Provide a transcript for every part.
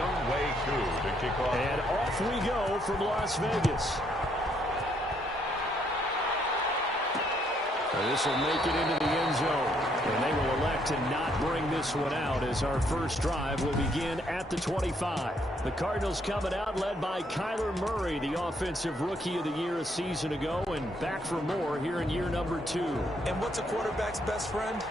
Young Wei Koo to kick off. And off we go from Las Vegas. This will make it into the end zone. And they will elect to not bring this one out as our first drive will begin at the 25. The Cardinals coming out led by Kyler Murray, the offensive rookie of the year a season ago, and back for more here in year number 2. And what's a quarterback's best friend?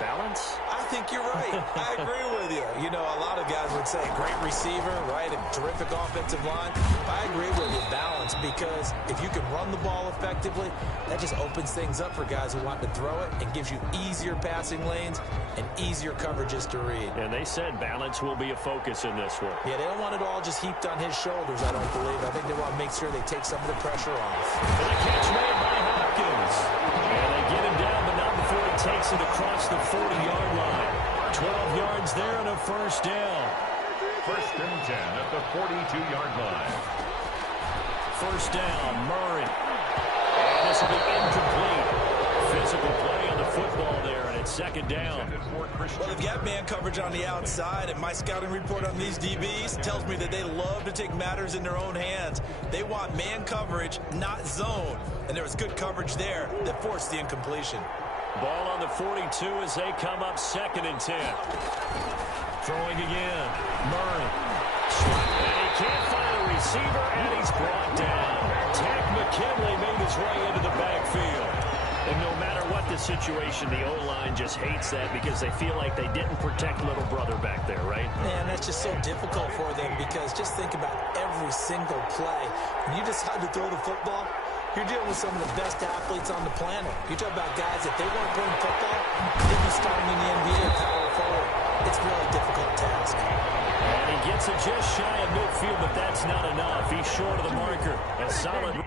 Balance? I think you're right. I agree with you. You know, a lot of guys would say great receiver, right? A terrific offensive line. I agree with you, balance, because if you can run the ball effectively, that just opens things up for guys who want to throw it and gives you easier passing lanes and easier coverages to read. And they said balance will be a focus in this one. Yeah, they don't want it all just heaped on his shoulders, I don't believe. I think they want to make sure they take some of the pressure off. And the catch made by Hopkins. And they get him down, but not before he takes it across the 40-yard line. 12 yards there and a first down. First and 10 at the 42-yard line. First down, Murray. And this will be incomplete. Physical play on the football there, and it's second down. Well, they've got man coverage on the outside, and my scouting report on these DBs tells me that they love to take matters in their own hands. They want man coverage, not zone. And there was good coverage there that forced the incompletion. Ball on the 42 as they come up second and 10. Throwing again. Murray. And he can't find a receiver, and he's brought down. Tack McKinley made his way into the backfield. And no matter what the situation, the O-line just hates that because they feel like they didn't protect little brother back there, right? Man, that's just so difficult for them because just think about every single play. When you decide to throw the football, you're dealing with some of the best athletes on the planet. You talk about guys, if they weren't playing football, they'd be starting in the NBA or power forward. It's a really difficult task. And he gets it just shy of midfield, but that's not enough. He's short of the marker. A solid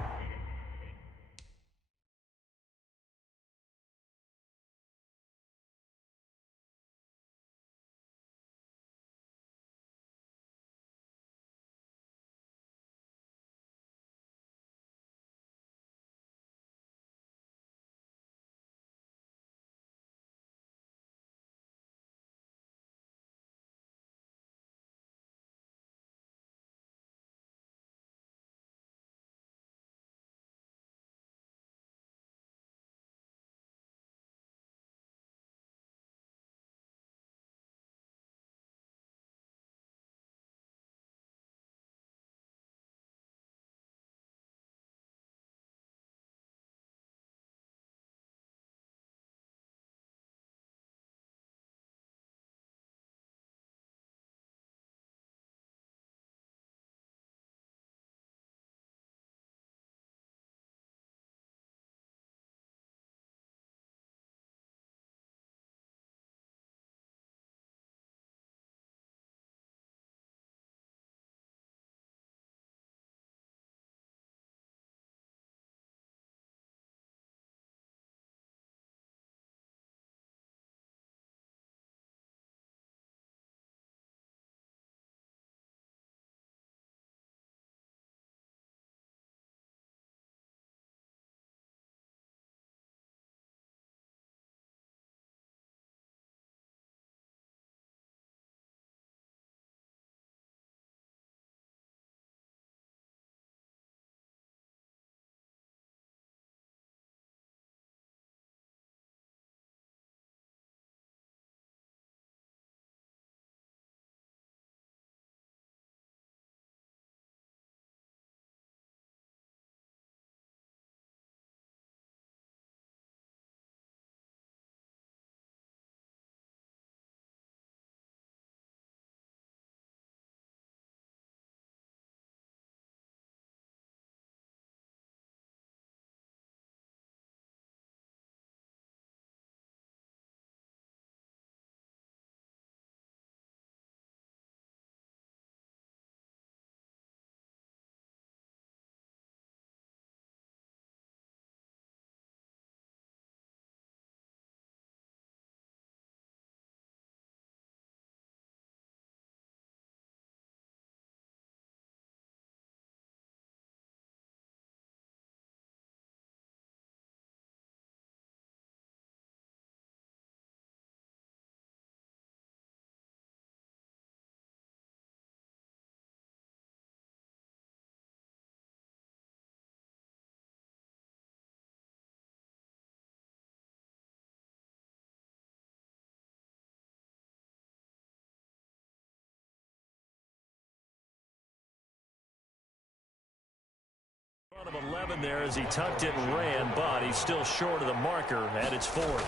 Of 11 there as he tucked it and ran, but he's still short of the marker at its 4th.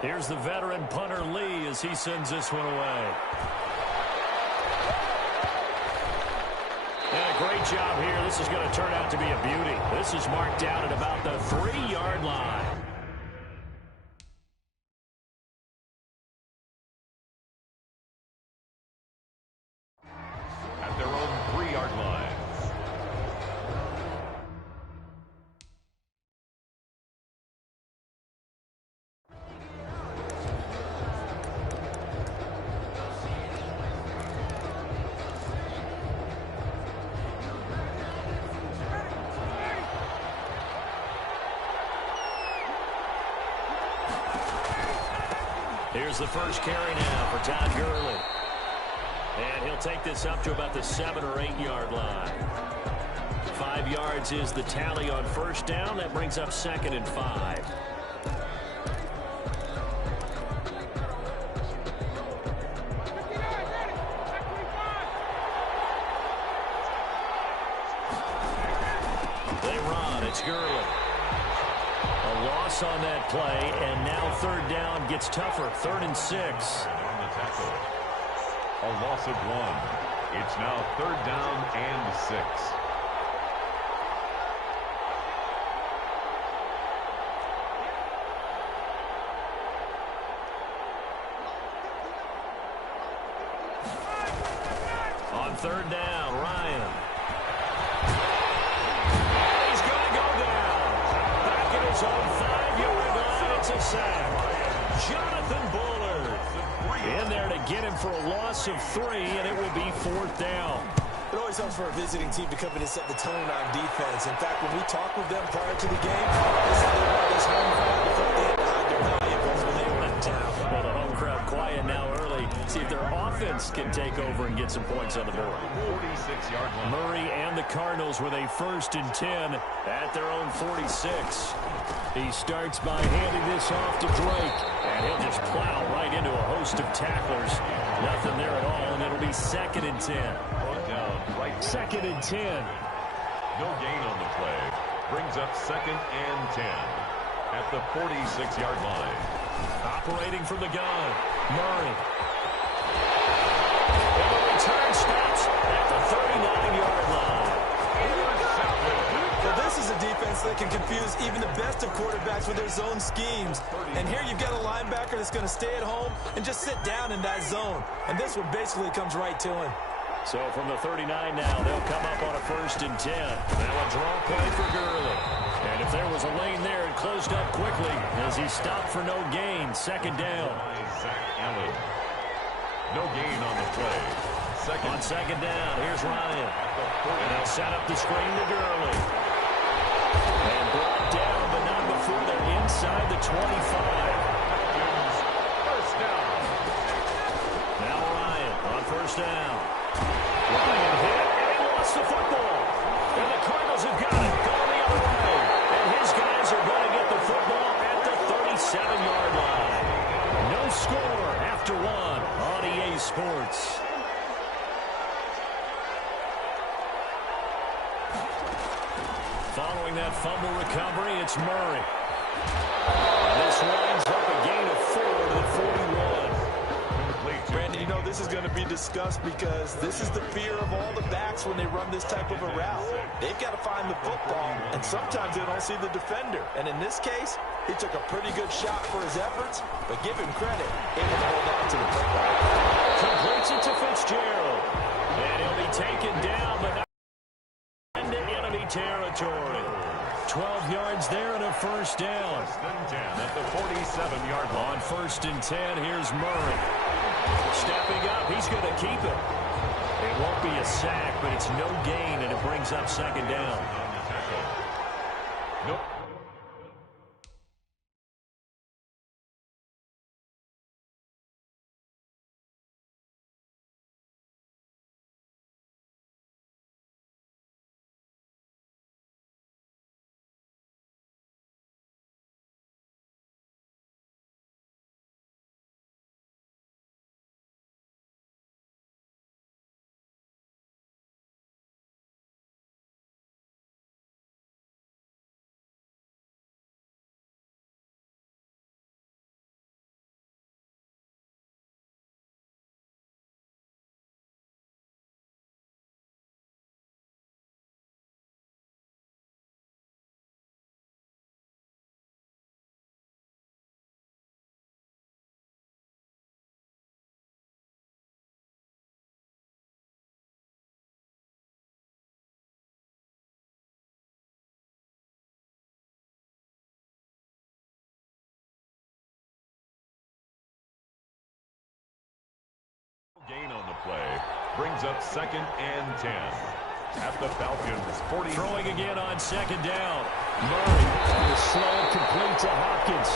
Here's the veteran punter Lee as he sends this one away. And a great job here. This is going to turn out to be a beauty. This is marked down at about the 3-yard line. At their own 3-yard line. Here's the first carry now for Todd Gurley. And he'll take this up to about the 7- or 8-yard line. 5 yards is the tally on first down. That brings up 2nd and 5. They run. It's Gurley. A loss on that play, and now 3rd down gets tougher. 3rd and 6. On the tackle. A loss of 1. It's now 3rd down and 6. On 3rd down, Ryan. He's going to go down. Back at his own 5-yard line. It's a sack. Jonathan Bullard in there to get him for a loss of 3, and it will be 4th down. It always helps for a visiting team to come in and set the tone on defense. In fact, when we talked with them prior to the game, they said they wanted this home crowd to felt they had to hide their valuables when they were in town. Well, the home crowd quiet now early. See if their offense can take over and get some points on the board. 46-yard line. Murray and the Cardinals with a 1st and 10 at their own 46. He starts by handing this off to Drake, and he'll just plow right into a host of tacklers. Nothing there at all, and it'll be 2nd and 10. Down right. 2nd and 10. No gain on the play. Brings up 2nd and 10 at the 46-yard line. Operating from the gun, Murray. And the return stops at the 39-yard line. So this is a defense that can confuse even the best of quarterbacks with their zone schemes. And here you've got a linebacker that's going to stay at home and just sit down in that zone. And this one basically comes right to him. So from the 39 now, they'll come up on a 1st and 10. Now a draw play for Gurley. And if there was a lane there, it closed up quickly as he stopped for no gain. 2nd down. Zach Allen. No gain on the play. On 2nd down, here's Ryan. And they'll set up the screen to Gurley. And brought down, but not before they're inside the 25. First down. Now Ryan on 1st down. Ryan hit, and he lost the football. And the Cardinals have got it, going the other way. And his guys are going to get the football at the 37-yard line. No score after 1 on EA Sports. Following that fumble recovery, it's Murray. And this winds up a gain of 4 to the 41. Brandon, you know this is going to be discussed because this is the fear of all the backs when they run this type of a route. They've got to find the football, and sometimes they don't see the defender. And in this case, he took a pretty good shot for his efforts, but give him credit, able to hold on to the football. Completes it to Fitzgerald. And he'll be taken down, but not into enemy territory. 12 yards there and a 1st down. 10 at the 47-yard line. On 1st and 10, here's Murray. Stepping up, he's going to keep it. It won't be a sack, but it's no gain, and it brings up 2nd down. Nope. play brings up 2nd and 10 at the Falcons 40. Throwing again on 2nd down. Murray is slow and complete to Hopkins.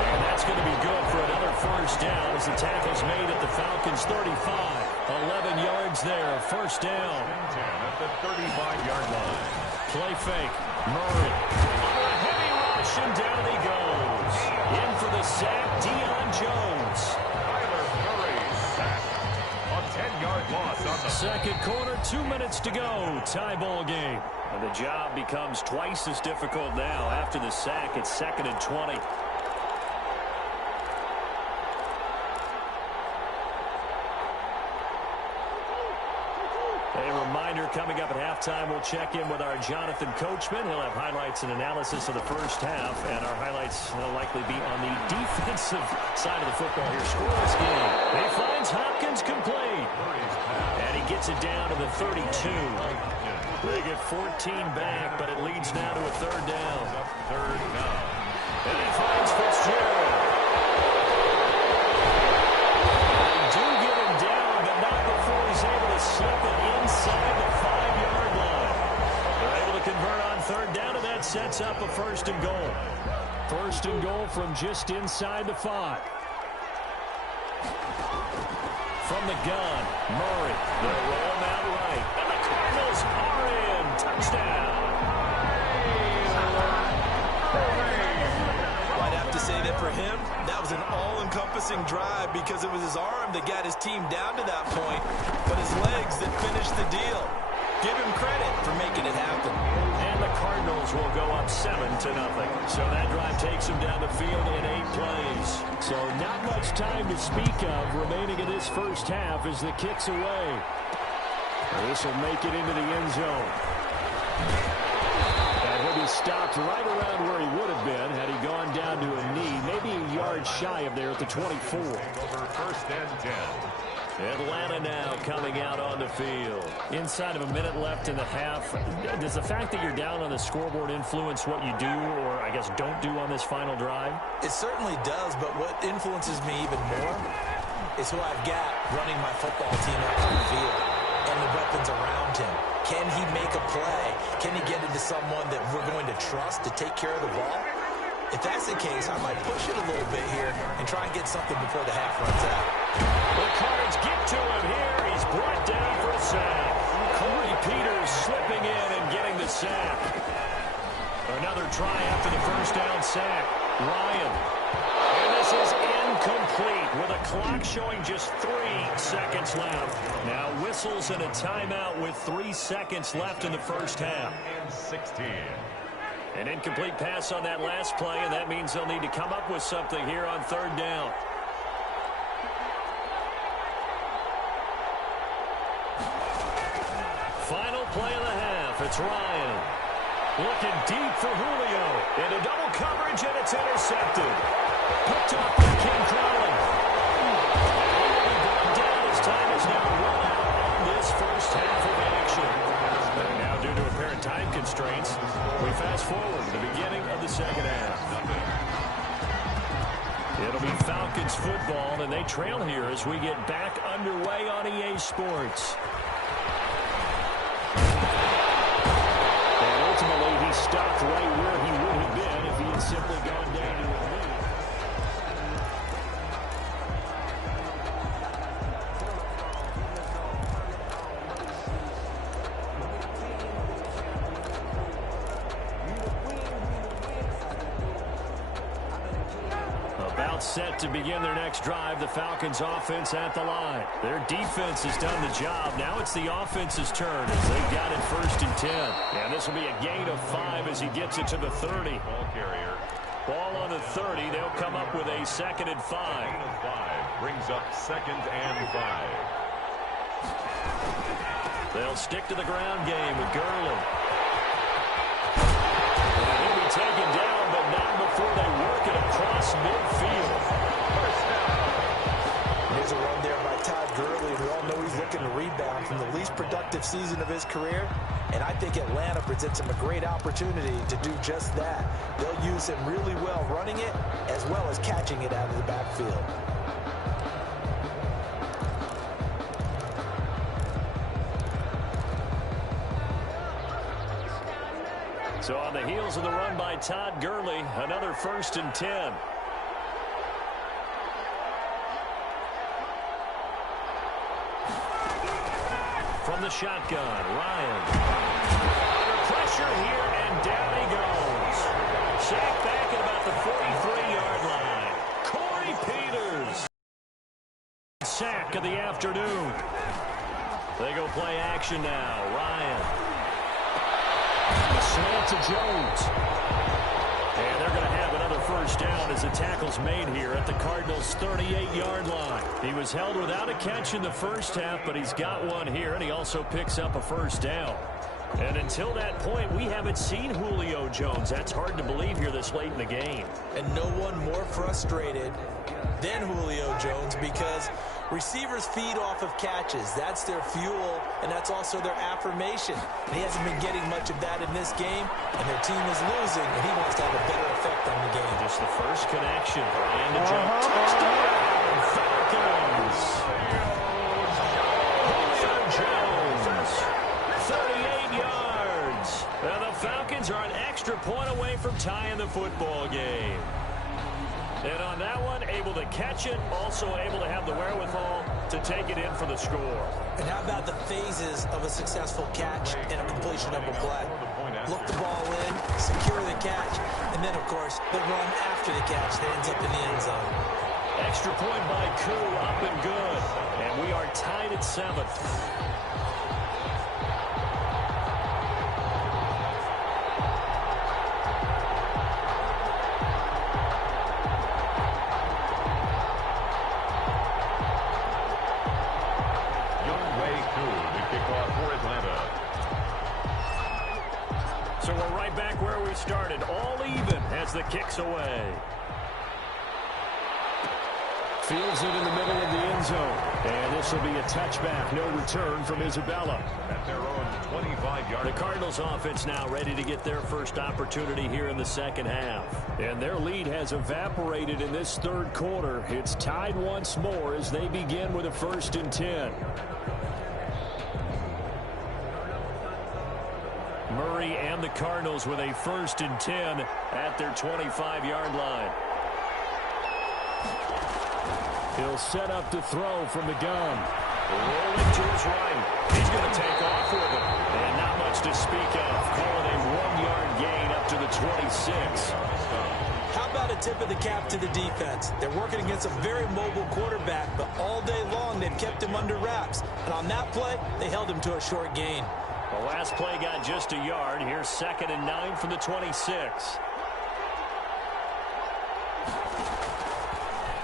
And that's going to be good for another 1st down as the tackle's made at the Falcons 35. 11 yards there, 1st down. 10 at the 35-yard line. Play fake. Murray. Under a heavy rush, and down he goes. In for the sack, Deion Jones. Kyler Murray sacked. A 10-yard loss on the 2nd quarter, 2 minutes to go. Tie ball game. And the job becomes twice as difficult now. After the sack, it's 2nd and 20. A reminder coming up at halftime, we'll check in with our Jonathan Coachman. He'll have highlights and analysis of the 1st half, and our highlights will likely be on the defensive side of the football here. Scoreless game. He finds Hopkins complete, and he gets it down to the 32. They get 14 back, but it leads now to a 3rd down. 3rd down. And he finds Fitzgerald. Slip it inside the 5-yard line. They're able to convert on 3rd down, and that sets up a 1st and goal. 1st and goal from just inside the 5. From the gun, Murray. They'll roll him out right. And the Cardinals are in. Touchdown. I'd have to say that for him, that was an all-encompassing drive because it was his arm that got his team down to that point, but his legs that finished the deal. Give him credit for making it happen. And the Cardinals will go up 7-0. So that drive takes them down the field in 8 plays. So not much time to speak of remaining in this 1st half as the kick's away. This will make it into the end zone. And he'll be stopped right around where he would have been had he gone down to a knee, maybe a yard shy of there at the 24. Over 1st and 10. Atlanta now coming out on the field. Inside of a minute left in the half. Does the fact that you're down on the scoreboard influence what you do, or I guess don't do on this final drive? It certainly does, but what influences me even more is who I've got running my football team out on the field and the weapons around him. Can he make a play? Can he get into someone that we're going to trust to take care of the ball? If that's the case, I might push it a little bit here and try and get something before the half runs out. The Cards get to him here. He's brought down for a sack. Corey Peters slipping in and getting the sack. Another try after the 1st down sack. Ryan. And this is incomplete with a clock showing just 3 seconds left. Now whistles and a timeout with 3 seconds left in the 1st half. And 16. An incomplete pass on that last play, and that means they'll need to come up with something here on 3rd down. Final play of the half. It's Ryan. Looking deep for Julio. Into double coverage, and it's intercepted. Picked off by Ken Crowley. Brought down as time is now run out on this 1st half of action. And now, due to apparent time constraints, we fast forward to the beginning of the 2nd half. It'll be Falcons football, and they trail here as we get back underway on EA Sports. And ultimately, he stopped right where he would have been if he had simply gone down to a knee. Set to begin their next drive. The Falcons offense at the line. Their defense has done the job. Now it's the offense's turn as they've got it 1st and 10. And this will be a gain of 5 as he gets it to the 30. Ball carrier. Ball on the 30. They'll come up with a 2nd and 5. Gain of 5 brings up 2nd and 5. They'll stick to the ground game with Gurley. And he'll be taken down, but not before they work it across midfield. There's a run there by Todd Gurley. We all know he's looking to rebound from the least productive season of his career. And I think Atlanta presents him a great opportunity to do just that. They'll use him really well running it as well as catching it out of the backfield. So on the heels of the run by Todd Gurley, another 1st and 10. From the shotgun, Ryan. Under pressure here, and down he goes. Sacked back at about the 43-yard line. Corey Peters. Sack of the afternoon. They go play action now. Ryan. Slant to Jones. And they're going to have another 1st down as the tackle's made here at the Cardinals' 38-yard line. He was held without a catch in the 1st half, but he's got one here, and he also picks up a 1st down. And until that point, we haven't seen Julio Jones. That's hard to believe here this late in the game. And no one more frustrated than Julio Jones because receivers feed off of catches. That's their fuel, and that's also their affirmation. And he hasn't been getting much of that in this game, and their team is losing, and he wants to have a better effect on the game. Just the first connection. Ryan to jump. Touchdown, Falcons. Julio Jones, 38 yards. And the Falcons are an extra point away from tying the football game. And on that one, able to catch it, also able to have the wherewithal to take it in for the score. And how about the phases of a successful catch and a completion of a play? Look the ball in, secure the catch, and then, of course, the run after the catch that ends up in the end zone. Extra point by Koo, up and good. And we are tied at 7. So we're right back where we started, all even as the kick's away. Fields it in the middle of the end zone. And this will be a touchback. No return from Isabella. At their own 25-yard. The Cardinals offense now ready to get their first opportunity here in the 2nd half. And their lead has evaporated in this 3rd quarter. It's tied once more as they begin with a 1st and 10. Murray and the Cardinals with a 1st and 10 at their 25-yard line. He'll set up to throw from the gun. Rolling to his right. He's going to take off with it. And not much to speak of. Calling a 1-yard gain up to the 26. How about a tip of the cap to the defense? They're working against a very mobile quarterback, but all day long they've kept him under wraps. And on that play, they held him to a short gain. The last play got just a yard. Here's 2nd and 9 from the 26.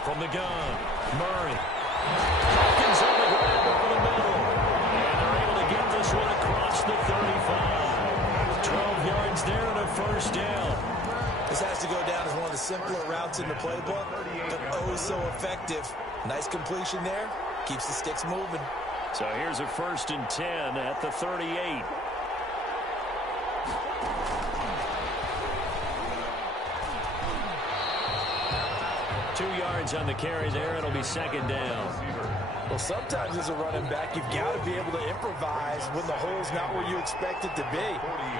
From the gun, Murray. Falcons on the ground over the middle. And they're able to get this one across the 35. 12 yards there and a 1st down. This has to go down as one of the simpler routes in the playbook, but oh so effective. Nice completion there. Keeps the sticks moving. So here's a 1st and 10 at the 38. Two yards on the carry there. It'll be 2nd down. Well, sometimes as a running back, you've got to be able to improvise when the hole's not where you expect it to be.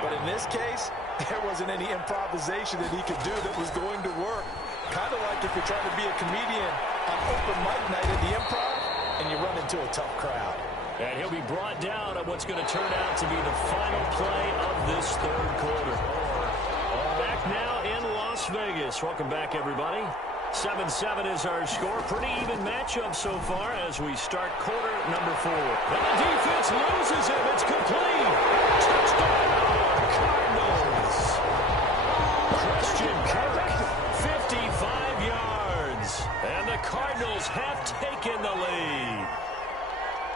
But in this case, there wasn't any improvisation that he could do that was going to work. Kind of like if you're trying to be a comedian on open mic night at the Improv, and you run into a tough crowd. And he'll be brought down on what's going to turn out to be the final play of this 3rd quarter. Back now in Las Vegas. Welcome back, everybody. 7-7 is our score. Pretty even matchup so far as we start quarter number 4. And the defense loses him. It's complete. Touchdown, Cardinals. Christian Kirk, 55 yards. And the Cardinals have taken the lead.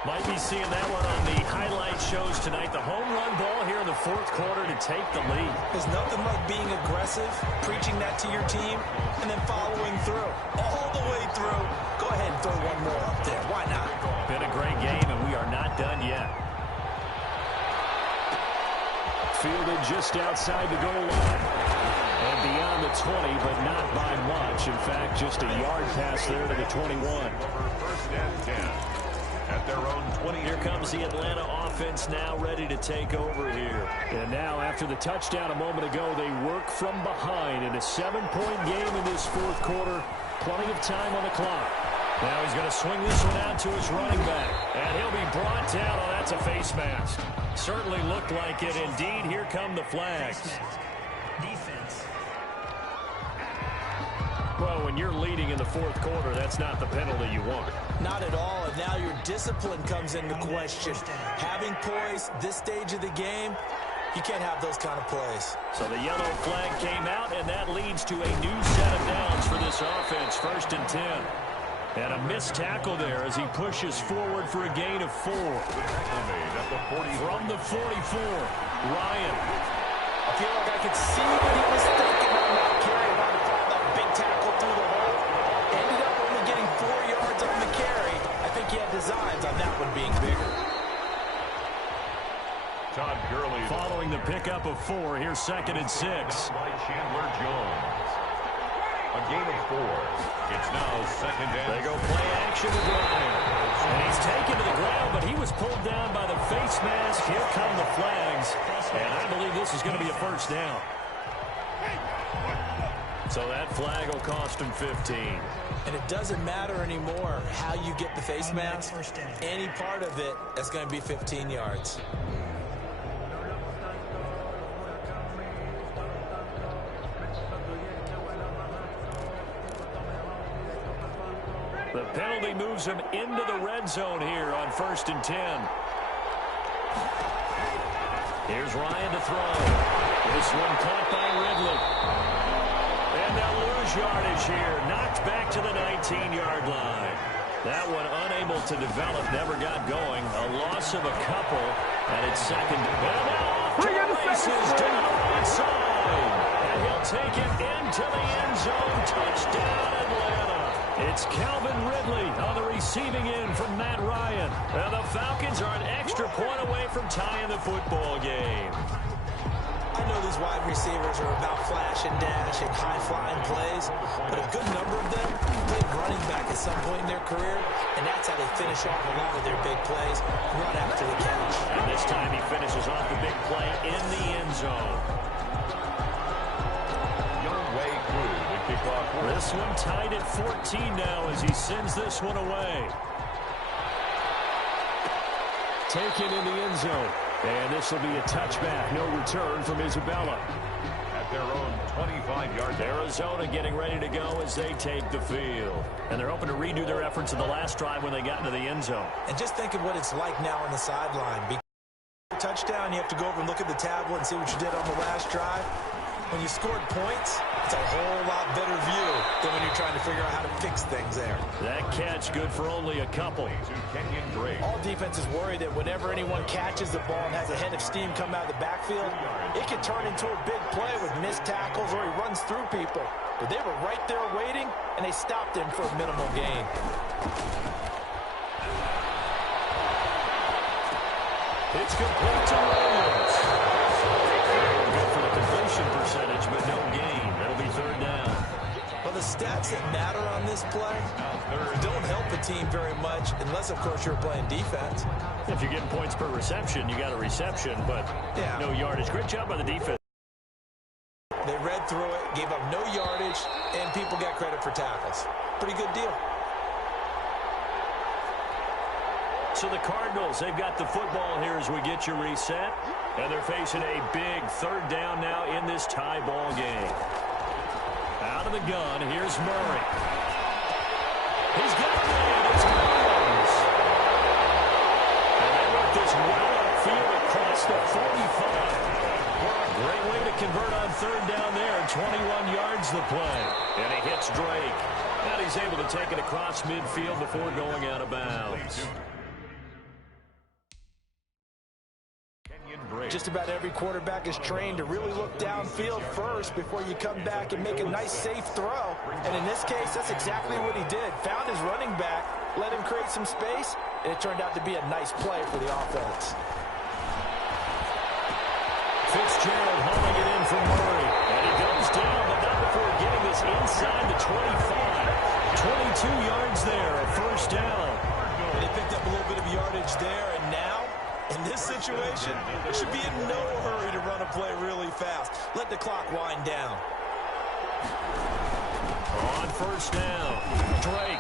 Might be seeing that one on the highlight shows tonight. The home run ball here in the 4th quarter to take the lead. There's nothing like being aggressive, preaching that to your team, and then following through. All the way through. Go ahead and throw one more up there. Why not? Been a great game, and we are not done yet. Fielded just outside the goal line. And beyond the 20, but not by much. In fact, just a yard pass there to the 21. 1st and 10. At their own 20. Here comes the Atlanta offense. defense now ready to take over here. And now, after the touchdown a moment ago, they work from behind in a 7-point game in this fourth quarter. Plenty of time on the clock. Now he's going to swing this one out to his running back. And he'll be brought down. Oh, that's a face mask. Certainly looked like it. Indeed, here come the flags. Defense. Well, when you're leading in the fourth quarter, that's not the penalty you want. Not at all, and now your discipline comes into question. Having poise this stage of the game, you can't have those kind of plays. So the yellow flag came out, and that leads to a new set of downs for this offense, 1st and 10. And a missed tackle there as he pushes forward for a gain of 4. From the 44, Ryan. I feel like I could see what he was thinking on that carry, about to throw that big tackle through the hole. Ended up only getting 4 yards on the carry. I think he had designs on that one being bigger. Todd Gurley following the pickup of 4. Here's 2nd and 6. by Chandler Jones. A gain of 4. It's now 2nd and... They go play action with Ryan. And he's taken to the ground, but he was pulled down by the face mask. Here come the flags. And I believe this is going to be a 1st down. So that flag will cost him 15. And it doesn't matter anymore how you get the face mask. Any part of it, that's going to be 15 yards. The penalty moves him into the red zone here on 1st and 10. Here's Ryan to throw. This one caught by Ridley. And they'll lose yardage here. Knocked back to the 19-yard line. That one unable to develop, never got going. A loss of a couple, and it's 2nd. And now off to the races down the right side. And he'll take it into the end zone. Touchdown, Atlanta. It's Calvin Ridley on the receiving end from Matt Ryan. And the Falcons are an extra point away from tying the football game. I know these wide receivers are about flash and dash and high-flying plays, but a good number of them played running back at some point in their career, and that's how they finish off a lot of their big plays, run after the catch. And this time he finishes off the big play in the end zone. This one tied at 14 now as he sends this one away. Taken in the end zone. And this will be a touchback. No return from Isabella. At their own 25-yard. Arizona getting ready to go as they take the field. And they're hoping to redo their efforts in the last drive when they got into the end zone. And just think of what it's like now on the sideline. Touchdown, you have to go over and look at the tablet and see what you did on the last drive. When you scored points, it's a whole lot better view than when you're trying to figure out how to fix things there. That catch good for only a couple. All defenses worry that whenever anyone catches the ball and has a head of steam come out of the backfield, it can turn into a big play with missed tackles or he runs through people. But they were right there waiting, and they stopped him for a minimal gain. It's complete to Williams. Good for the completion percentage, but no gain. That'll be 3rd down. Well, the stats that matter on this play don't help a team very much unless, of course, you're playing defense. If you're getting points per reception, you got a reception, but no yardage. Great job by the defense. They read through it, gave up no yardage, and people got credit for tackles. Pretty good deal. So the Cardinals, they've got the football here as we get you reset. And they're facing a big 3rd down now in this tie ball game. Out of the gun, here's Murray. He's got a man. It's Williams. And they work this well upfield across the 45. Great way to convert on 3rd down there. 21 yards the play. And he hits Drake. And he's able to take it across midfield before going out of bounds. Just about every quarterback is trained to really look downfield first before you come back and make a nice, safe throw. And in this case, that's exactly what he did. Found his running back, let him create some space, and it turned out to be a nice play for the offense. Fitzgerald hauling it in for Murray. And he goes down, but not before getting this inside the 25. 22 yards there, a 1st down. And they picked up a little bit of yardage there, and now In this situation, they should be in no hurry to run a play really fast. Let the clock wind down. On first down, Drake.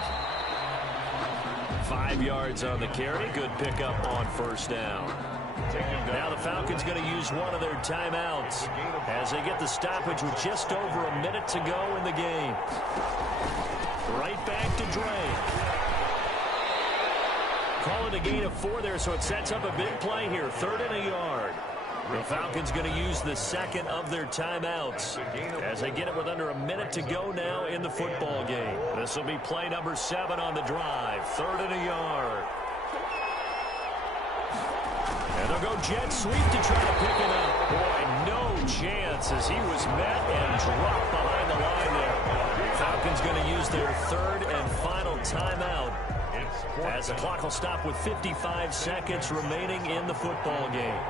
5 yards on the carry. Good pickup on first down. Now the Falcons going to use one of their timeouts as they get the stoppage with just over a minute to go in the game. Right back to Drake. Call it a gain of 4 there, so it sets up a big play here. 3rd and a yard. The Falcons going to use the second of their timeouts as they get it with under a minute to go now in the football game. This will be play number 7 on the drive. 3rd and a yard. And they'll go jet sweep to try to pick it up. Boy, no chance as he was met and dropped behind the line there. Falcons going to use their 3rd and final timeout as the clock will stop with 55 seconds remaining in the football game.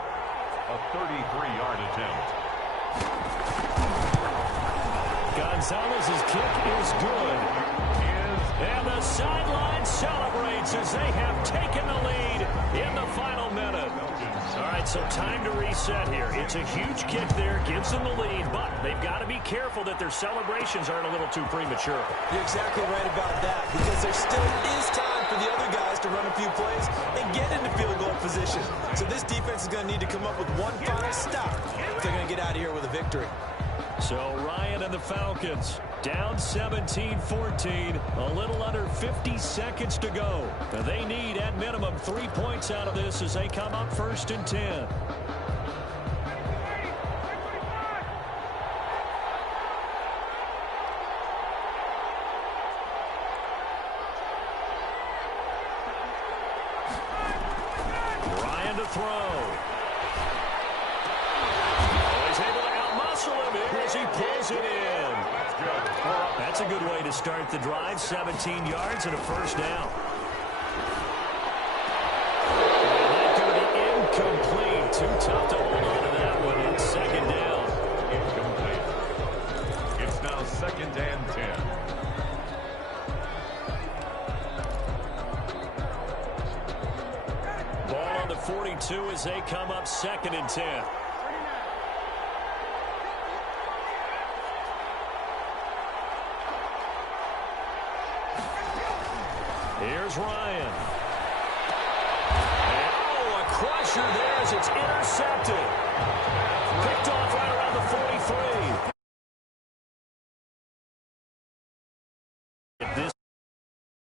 A 33-yard attempt. Gonzalez's kick is good. And the sideline celebrates as they have taken the lead in the final minute. All right, so time to reset here. It's a huge kick there, gives them the lead, but they've got to be careful that their celebrations aren't a little too premature. You're exactly right about that, because there still is time for the other guys to run a few plays and get into field goal position. So this defense is going to need to come up with one final stop if they're going to get out of here with a victory. So Ryan and the Falcons down 17-14, a little under 50 seconds to go. They need at minimum 3 points out of this as they come up 1st and 10. Ryan to throw. As he pulls it in. That's a good way to start the drive. 17 yards and a first down. And that could be incomplete. Too tough to hold on to that one. It's 2nd down. Incomplete. It's now 2nd and 10. Ball on the 42 as they come up 2nd and 10. Here's Ryan. And, a crusher there as it's intercepted. Picked off right around the 43.